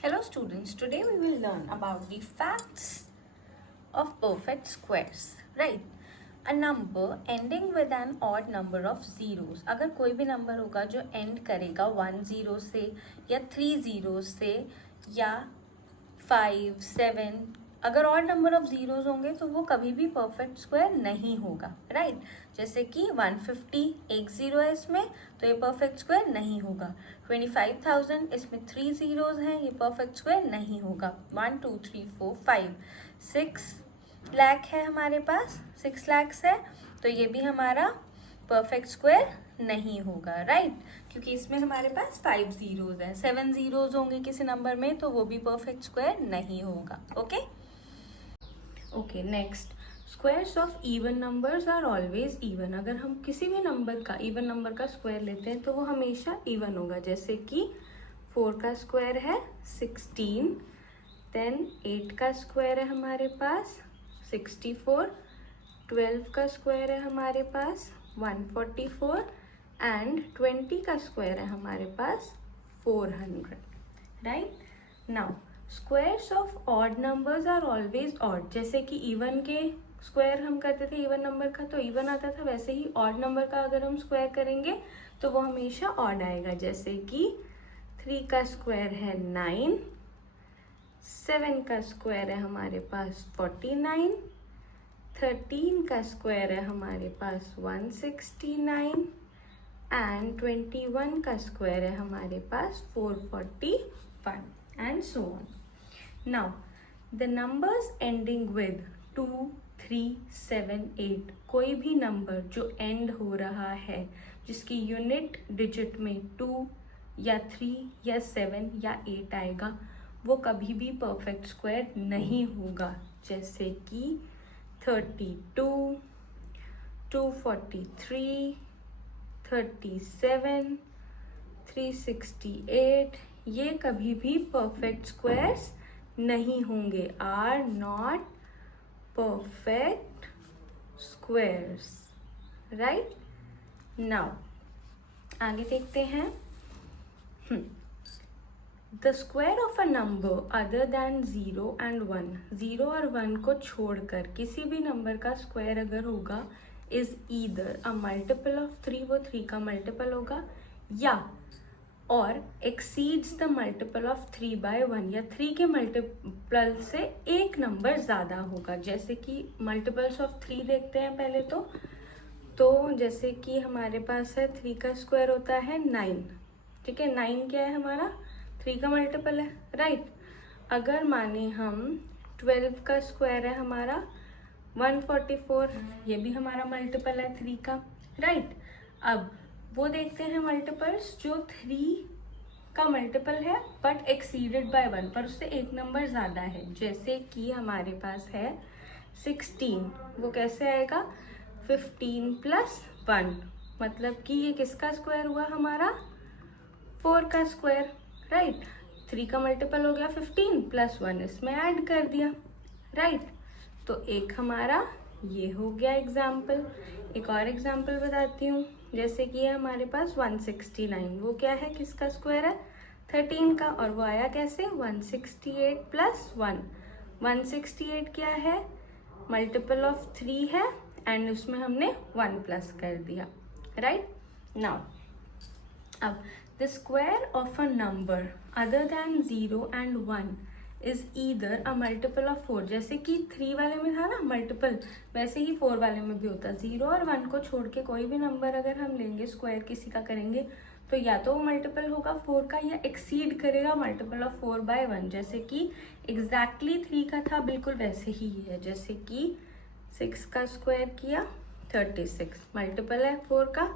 Hello students, today we will learn about the facts of perfect squares, right? A number ending with an odd number of zeros. अगर कोई भी number होगा जो end करेगा 1 0 से या 3 0 से या 5 7, अगर ऑड नंबर ऑफ जीरोज होंगे तो वो कभी भी परफेक्ट स्क्वायर नहीं होगा, राइट? जैसे कि 150 एक जीरो है इसमें, तो ये परफेक्ट स्क्वायर नहीं होगा। 25,000 इसमें 3 जीरोज हैं, ये परफेक्ट स्क्वायर नहीं होगा। 1 2 3 4 5 6 लाख है हमारे पास, 6 लाख है, तो ये भी हमारा परफेक्ट स्क्वायर नहीं होगा, राइट? क्योंकि इसमें हमारे पास 5 जीरोज हैं। 7 जीरोज होंगे किसी नंबर में तो वो भी परफेक्ट स्क्वायर नहीं होगा। Okay, next, squares of even numbers are always even. अगर हम किसी भी नंबर का इवन नंबर का स्क्वायर लेते हैं तो वो हमेशा इवन होगा। जैसे कि 4 का स्क्वायर है 16, देन 8 का स्क्वायर है हमारे पास 64, 12 का स्क्वायर है हमारे पास 144 एंड 20 का स्क्वायर है हमारे पास 400, right? Now squares of odd numbers are always odd. जैसे कि इवन के स्क्वायर हम करते थे इवन नंबर का तो इवन आता था, वैसे ही ऑड नंबर का अगर हम स्क्वायर करेंगे तो वो हमेशा ऑड आएगा। जैसे कि 3 का स्क्वायर है 9, 7 का स्क्वायर है हमारे पास 49, 13 का स्क्वायर है हमारे पास 169 एंड 21 का स्क्वायर है हमारे पास 441 and so on. Now, the numbers ending with 2, 3, 7, 8, कोई भी नंबर जो एंड हो रहा है जिसकी यूनिट डिजिट में 2 या 3 या 7 या 8 आएगा, वो कभी भी परफेक्ट स्क्वायर नहीं होगा। जैसे कि 32, 243, 37, 368, ये कभी भी परफेक्ट स्क्वायर्स नहीं होंगे, are not perfect squares, right? Now आगे देखते हैं। The square of a number other than 0 and 1, 0 और 1 को छोड़कर किसी भी नंबर का स्क्वायर अगर होगा is either a multiple of 3, वो 3 का मल्टीपल होगा, या और exceeds the multiple of 3 by 1, या 3 के मल्टीपल से एक नंबर ज़्यादा होगा। जैसे कि मल्टीपल्स ऑफ 3 देखते हैं पहले तो जैसे कि हमारे पास है 3 का स्क्वायर होता है 9, ठीक है? 9 क्या है हमारा 3 का मल्टीपल है, राइट? अगर माने हम 12 का स्क्वायर है हमारा 144, ये भी हमारा मल्टीपल है 3 का, राइट? अब वो देखते हैं मल्टीपल्स जो 3 का मल्टीपल है बट एक्सीडेड बाय 1, पर उससे एक नंबर ज़्यादा है। जैसे कि हमारे पास है 16, वो कैसे आएगा 15 + 1, मतलब कि ये किसका स्क्वायर हुआ हमारा 4 का स्क्वायर, राइट? 3 का मल्टीपल हो गया 15 + 1 इसमें ऐड कर दिया, राइट? तो एक हमारा ये हो गया एग्जाम्पल। एक और एग्जाम्पल बताती हूँ। जैसे कि हमारे पास 169, वो क्या है किसका स्क्वायर है 13 का, और वो आया कैसे 168 + 1, 168 क्या है मल्टीपल ऑफ 3 है एंड उसमें हमने 1 प्लस कर दिया, राइट? नाउ अब the square of a number other than 0 and 1 is either a multiple of 4। जैसे कि 3 वाले में था ना मल्टीपल, वैसे ही 4 वाले में भी होता। 0 और 1 को छोड़ के कोई भी नंबर अगर हम लेंगे स्क्वायर किसी का करेंगे तो या तो वो मल्टीपल होगा 4 का या एक्सीड करेगा मल्टीपल ऑफ 4 by 1। जैसे कि एग्जैक्टली 3 का था बिल्कुल वैसे ही है। जैसे कि 6 का स्क्वायर किया 36, मल्टीपल है 4 का।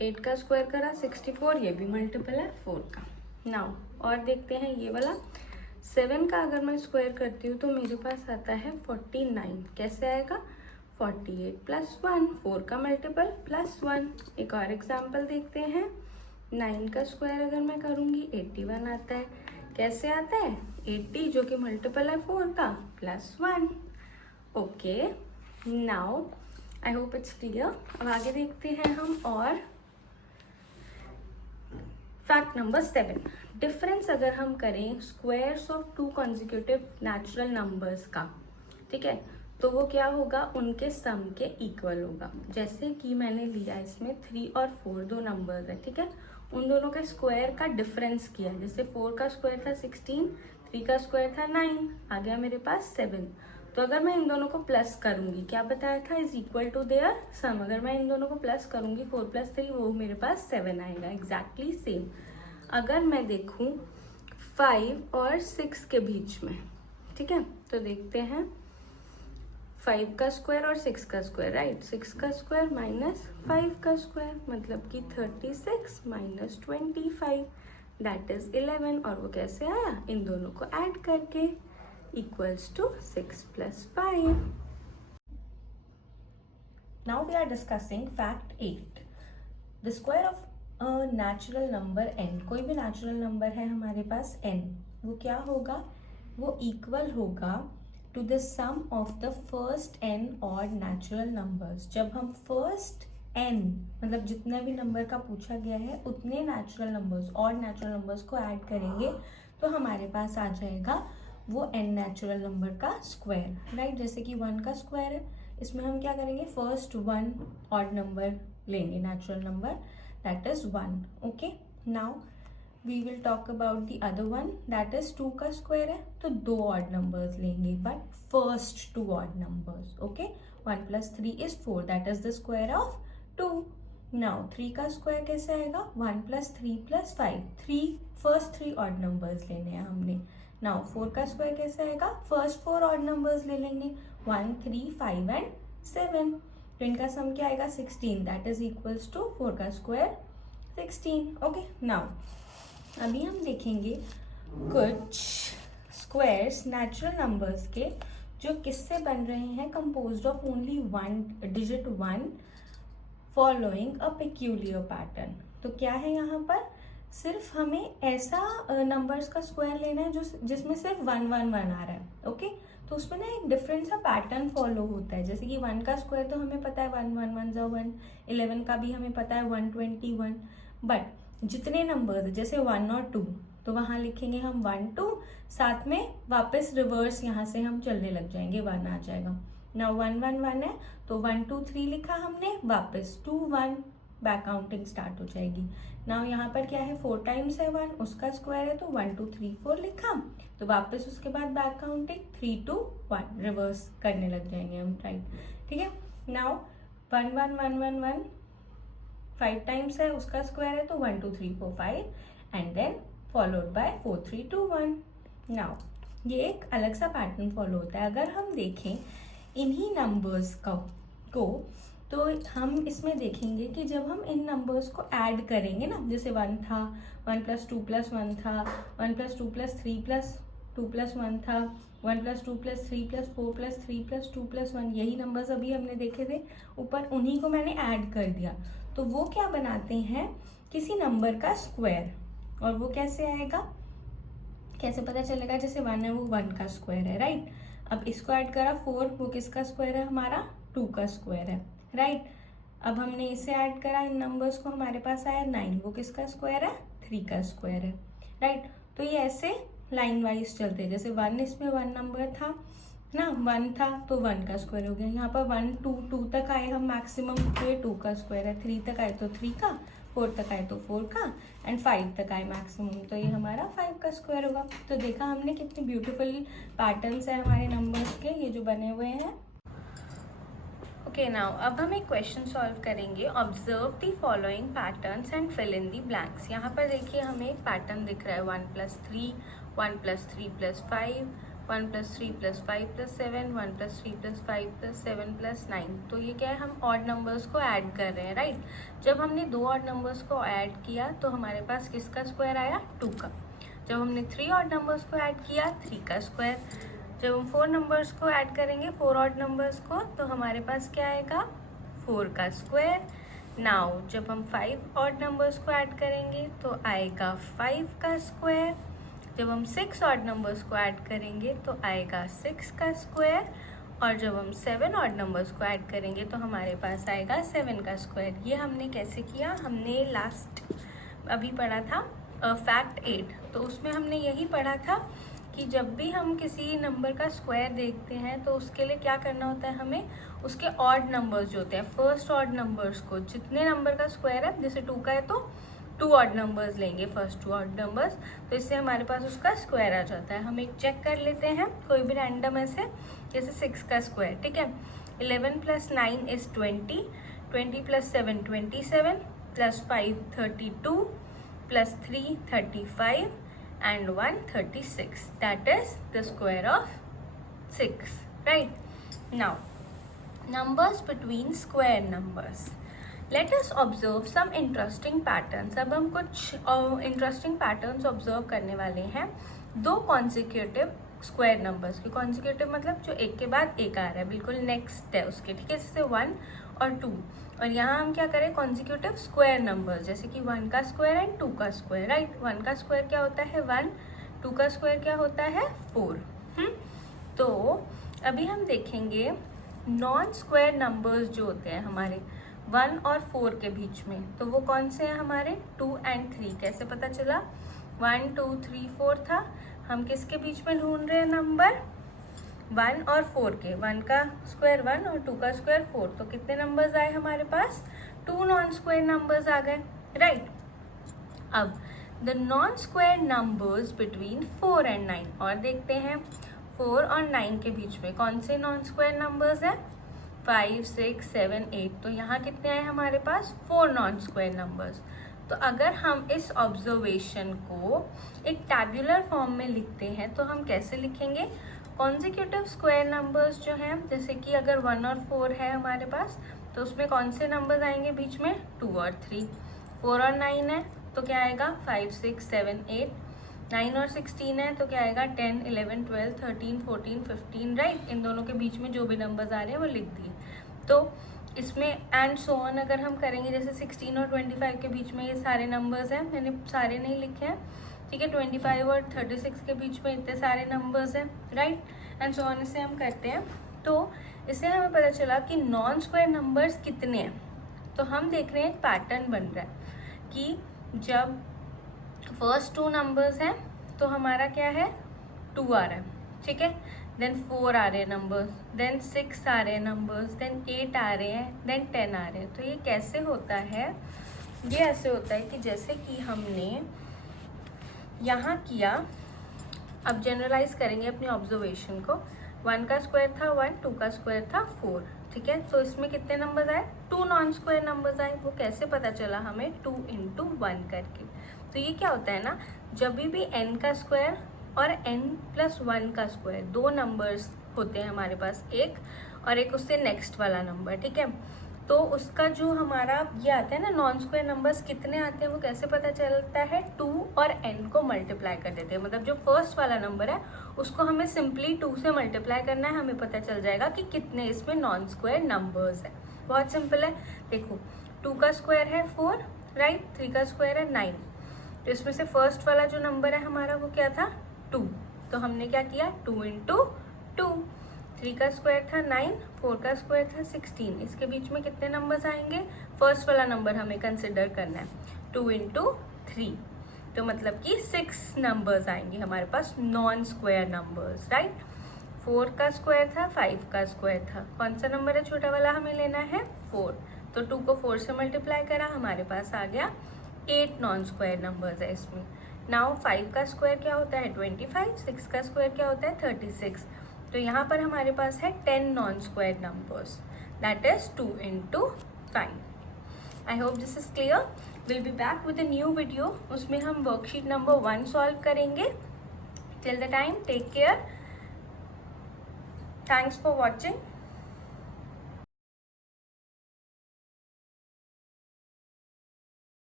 8 का स्क्वायर करा 64, ये भी मल्टीपल है 4 का। नाउ और देखते हैं ये वाला 7 का अगर मैं स्क्वायर करती हूँ तो मेरे पास आता है 49, कैसे आएगा 48 + 1, 4 का मल्टीपल +1। एक और एग्जाम्पल देखते हैं। 9 का स्क्वायर अगर मैं करूँगी 81 आता है, कैसे आता है 80 जो कि मल्टीपल है 4 का +1। Okay, now I hope it's clear. अब आगे देखते हैं हम। और फैक्ट नंबर 7, डिफरेंस अगर हम करें squares of two consecutive natural numbers का, ठीक है, तो वो क्या होगा, उनके सम के इक्वल होगा। जैसे कि मैंने लिया इसमें 3 और 4 दो नंबर्स है, ठीक है, उन दोनों के स्क्वायर का डिफरेंस किया। जैसे 4 का स्क्वायर था 16, 3 का स्क्वायर था 9, आ गया मेरे पास 7। तो अगर मैं इन दोनों को प्लस करूंगी, क्या बताया था, इज इक्वल टू देयर सम। अगर मैं इन दोनों को प्लस करूंगी 4 + 3, वो मेरे पास 7 आएगा, एग्जैक्टली सेम। अगर मैं देखूं 5 और 6 के बीच में, ठीक है, तो देखते हैं 5 का स्क्वायर और 6 का स्क्वायर, राइट, 6 का स्क्वायर माइनस 5 का स्क्वायर, मतलब कि 36 माइनस 25 दैट इज 11। और वो कैसे आया, इन दोनों को ऐड करके, equals to 6 + 5। Now we are discussing fact 8, the square of a natural number n। कोई भी नेचुरल नंबर है हमारे पास n, वो क्या होगा, वो इक्वल होगा to the sum of the first n odd natural numbers. जब हम फर्स्ट n, मतलब जितने भी नंबर का पूछा गया है उतने natural numbers, odd natural numbers को ऐड करेंगे, तो हमारे पास आ जाएगा वो n नेचुरल नंबर का स्क्वायर, राइट। जैसे कि 1 का स्क्वायर है, इसमें हम क्या करेंगे, फर्स्ट 1 ऑड नंबर लेंगे, natural number, that is 1। Okay, now we will talk about the other one, that is 2 का स्क्वायर है, तो 2 ऑड नंबर्स लेंगे, but first 2 odd numbers. Okay, 1 + 3 is 4, that is the square of 2। Now 3 का square कैसे आएगा, 1 + 3 + 5, 3 first 3 odd numbers लेने हैं हमने। नाउ 4 का स्क्वायर कैसे आएगा, फर्स्ट 4 ऑड नंबर्स ले लेंगे, 1 3 5 एंड 7। तो इनका सम क्या आएगा, 16, दैट इज इक्वल्स टू 4 का स्क्वायर 16। ओके, नाउ अभी हम देखेंगे कुछ स्क्वायर्स नेचुरल नंबर्स के जो किससे बन रहे हैं, composed of only 1 digit 1 following a peculiar pattern. तो क्या है यहाँ पर, सिर्फ हमें ऐसा नंबर्स का स्क्वायर लेना है जो जिसमें सिर्फ 1 1 1 आ रहा है। ओके, तो उसमें ना एक डिफरेंट सा पैटर्न फॉलो होता है। जैसे कि 1 का स्क्वायर तो हमें पता है 1 1 1 = 1, 11 का भी हमें पता है 121, बट जितने नंबर्स जैसे 1 और 2, तो वहाँ लिखेंगे हम 1 2, साथ में वापस रिवर्स यहाँ से हम चलने लग जाएंगे, 1 आ जाएगा। ना 1 1 1 है तो 1 2 3 लिखा हमने, वापस 2 1, बैक काउंटिंग स्टार्ट हो जाएगी। ना यहाँ पर क्या है, 4 टाइम्स है 1, उसका स्क्वायर है तो 1 2 3 4 लिखा, तो वापस उसके बाद बैक काउंटिंग 3 2 1, रिवर्स करने लग जाएंगे हम, राइट, ठीक है। नाउ 1 1 1 1 1 5 टाइम्स है, उसका स्क्वायर है तो 1 2 3 4 5 and then followed by 4 3 2 1। Now ये एक अलग सा पैटर्न फॉलो होता है। अगर हम देखें इन्हीं नंबर्स को तो हम इसमें देखेंगे कि जब हम इन नंबर्स को ऐड करेंगे ना, जैसे 1 था, 1 + 2 + 1 था, 1 + 2 + 3 + 2 + 1 था, 1 + 2 + 3 + 4 + 3 + 2 + 1, यही नंबर्स अभी हमने देखे थे ऊपर, उन्हीं को मैंने ऐड कर दिया, तो वो क्या बनाते हैं, किसी नंबर का स्क्वायर। और वो कैसे आएगा, कैसे पता चलेगा, जैसे 1 है वो 1 का स्क्वायर है, राइट। अब इसको ऐड करा 4, वो किसका स्क्वायर है, हमारा 2 का स्क्वायर है, राइट। अब हमने इसे ऐड करा इन नंबर्स को, हमारे पास आया 9, वो किसका स्क्वायर है, 3 का स्क्वायर है, राइट। तो ये ऐसे लाइन वाइज चलते हैं। जैसे 1, इसमें 1 नंबर था ना, 1 था तो 1 का स्क्वायर हो गया। यहाँ पर 1 2 2 तक आए हम मैक्सिमम, तो ये 2 का स्क्वायर है, 3 तक आए तो 3 का, 4 तक आए तो 4 का, एंड 5 तक आए मैक्सिमम, तो ये हमारा 5 का स्क्वायर होगा। तो देखा हमने कितनी ब्यूटीफुल पैटर्न्स है हमारे नंबर्स के, ये जो बने हुए हैं। ओके, नाउ अब हम एक क्वेश्चन सॉल्व करेंगे। Observe the following patterns and fill in the blanks. यहाँ पर देखिए हमें एक पैटर्न दिख रहा है, 1 + 3, 1 + 3 + 5, 1 + 3 + 5 + 7, 1 + 3 + 5 + 7 + 9। तो ये क्या है, हम ऑड नंबर्स को ऐड कर रहे हैं, राइट। जब हमने 2 ऑड नंबर्स को ऐड किया तो हमारे पास किसका स्क्वायर आया, 2 का। जब हमने 3 ऑड नंबर्स को ऐड किया, 3 का स्क्वायर। जब हम 4 नंबर्स को ऐड करेंगे, 4 ऑड नंबर्स को, तो हमारे पास क्या आएगा, 4 का स्क्वायर। नाउ जब हम 5 ऑड नंबर्स को ऐड करेंगे तो आएगा 5 का स्क्वायर। जब हम 6 ऑड नंबर्स को ऐड करेंगे तो आएगा 6 का स्क्वायर। और जब हम 7 ऑड नंबर्स को ऐड करेंगे तो हमारे पास आएगा 7 का स्क्वायर। ये हमने कैसे किया, हमने लास्ट अभी पढ़ा था फैक्ट 8, तो उसमें हमने यही पढ़ा था कि जब भी हम किसी नंबर का स्क्वायर देखते हैं तो उसके लिए क्या करना होता है, हमें उसके ऑड नंबर्स जो होते हैं, फर्स्ट ऑड नंबर्स को, जितने नंबर का स्क्वायर है, जैसे 2 का है तो 2 ऑड नंबर्स लेंगे, फर्स्ट 2 ऑड नंबर्स, तो इससे हमारे पास उसका स्क्वायर आ जाता है। हम एक चेक कर लेते हैं कोई भी रैंडम ऐसे, जैसे 6 का स्क्वायर, ठीक है। 11 + 9 is 20, 20 + 7 27, + 5 32, + 3 35 and 1 36. That is the square of 6, right? Now, numbers between square numbers. Let us observe some interesting patterns. अब हम कुछ interesting patterns observe करने वाले हैं दो consecutive स्क्वायर नंबर्स की। कॉन्जिक्यूटिव मतलब जो एक के बाद एक आ रहा है, बिल्कुल नेक्स्ट है उसके, ठीक है, जैसे 1 और 2। और यहाँ हम क्या करें, कॉन्जिक्यूटिव स्क्वायर नंबर्स, जैसे कि 1 का स्क्वायर एंड 2 का स्क्वायर, राइट। 1 का स्क्वायर क्या होता है 1, 2 का स्क्वायर क्या होता है 4। तो अभी हम देखेंगे नॉन स्क्वायर नंबर्स जो होते हैं हमारे 1 और 4 के बीच में, तो वो कौन से हैं हमारे 2 and 3। कैसे पता चला, 1 2 3 4 था, हम किसके बीच में ढूंढ रहे हैं नंबर 1 और 4 के। 1 का स्क्वायर 1 और 2 का स्क्वायर 4, तो कितने नंबर्स आए हमारे पास, 2 नॉन स्क्वायर नंबर्स आ गए, राइट। अब the non square numbers between 4 and 9, और देखते हैं 4 और 9 के बीच में कौन से नॉन स्क्वायर नंबर्स हैं, 5 6 7 8। तो यहाँ कितने आए हमारे पास 4 नॉन स्क्वायर नंबर्स। तो अगर हम इस ऑब्जर्वेशन को एक टैब्यूलर फॉर्म में लिखते हैं तो हम कैसे लिखेंगे, कॉन्जिक्यूटिव स्क्वायर नंबर्स जो हैं, जैसे कि अगर 1 और 4 है हमारे पास, तो उसमें कौन से नंबर्स आएंगे बीच में 2 और 3। 4 और 9 है तो क्या आएगा 5 6 7 8। 9 और 16 है तो क्या आएगा 10 11 12 13 14 15, राइट। इन दोनों के बीच में जो भी नंबर्स आ रहे हैं वो लिख दिए। तो इसमें एंड सो ऑन अगर हम करेंगे, जैसे 16 और 25 के बीच में ये सारे नंबर्स हैं, मैंने सारे नहीं लिखे हैं, ठीक है। 25 और 36 के बीच में इतने सारे नंबर्स हैं, राइट, एंड सो ऑन। इसे हम करते हैं तो इससे हमें पता चला कि नॉन स्क्वायर नंबर्स कितने हैं। तो हम देख रहे हैं एक पैटर्न बन रहा है कि जब फर्स्ट 2 नंबर्स हैं तो हमारा क्या है 2 आ रहा है, ठीक है, देन 4 आ रहे हैं नंबर्स, देन 6 आ रहे हैं नंबर्स, देन 8 आ रहे हैं, देन 10 आ रहे हैं। तो ये कैसे होता है, ये ऐसे होता है कि जैसे कि हमने यहाँ किया, अब जनरलाइज करेंगे अपनी ऑब्जर्वेशन को। 1 का स्क्वायर था 1, 2 का स्क्वायर था 4, ठीक है। तो इसमें कितने नंबर्स आए 2 नॉन स्क्वायर नंबर्स आए। वो कैसे पता चला हमें 2 × 1 करके। तो ये क्या होता है ना, जब भी n का स्क्वायर और n+1 का स्क्वायर, 2 नंबर्स होते हैं हमारे पास, एक और एक उससे नेक्स्ट वाला नंबर, ठीक है। तो उसका जो हमारा ये आता है ना नॉन स्क्वायर नंबर्स कितने आते हैं वो कैसे पता चलता है, 2 और n को मल्टीप्लाई कर देते हैं। मतलब जो फर्स्ट वाला नंबर है उसको हमें सिंपली 2 से मल्टीप्लाई करना है, हमें पता चल जाएगा कि कितने इसमें नॉन स्क्वायर नंबर्स है। बहुत सिंपल है, देखो 2 का स्क्वायर है 4, राइट, 3 का स्क्वायर है 9। तो इसमें से फर्स्ट वाला जो नंबर है हमारा वो क्या था 2, तो हमने क्या किया 2 × 2। 3 का स्क्वायर था 9, 4 का स्क्वायर था 16। इसके बीच में कितने नंबर्स आएंगे, फर्स्ट वाला नंबर हमें कंसिडर करना है 2 × 3, तो मतलब कि 6 नंबर्स आएंगे हमारे पास नॉन स्क्वायर नंबर्स, राइट। 4 का स्क्वायर था 5 का स्क्वायर था, कौन सा नंबर है छोटा वाला हमें लेना है 4, तो 2 को 4 से मल्टीप्लाई करा, हमारे पास आ गया 8 नॉन स्क्वायर नंबर्स है इसमें। नाउ 5 का स्क्वायर क्या होता है 25, 6 का स्क्वायर क्या होता है 36। तो यहाँ पर हमारे पास है 10 non square numbers, that is 2 × 5। I hope this is clear. Will be back with a new video, उसमें हम वर्कशीट नंबर 1 सॉल्व करेंगे। Till the time take care, thanks for watching.